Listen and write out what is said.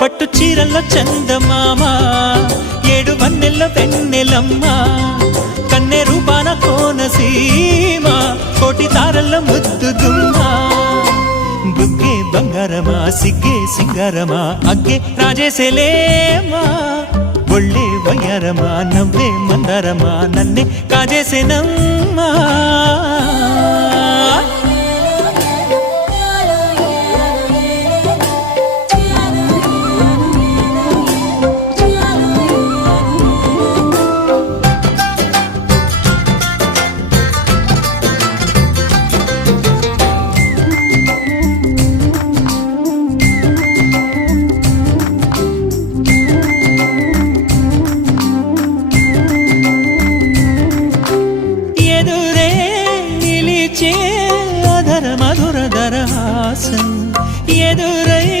పట్టు చీరల్లో చందమామ ఏడు వన్నెల్లో వెన్నెలమ్మ కన్నె రూపాన కోనసీమ కోటి తారల్లో ముద్దు గుమ్మ బుగ్గే బంగారమా సిగ్గే సింగారమా అగ్గే రాజేసేలేమా ఒళ్ళే వయ్యారమా నవ్వే మందారమా నన్నే కాజేసేనమ్మా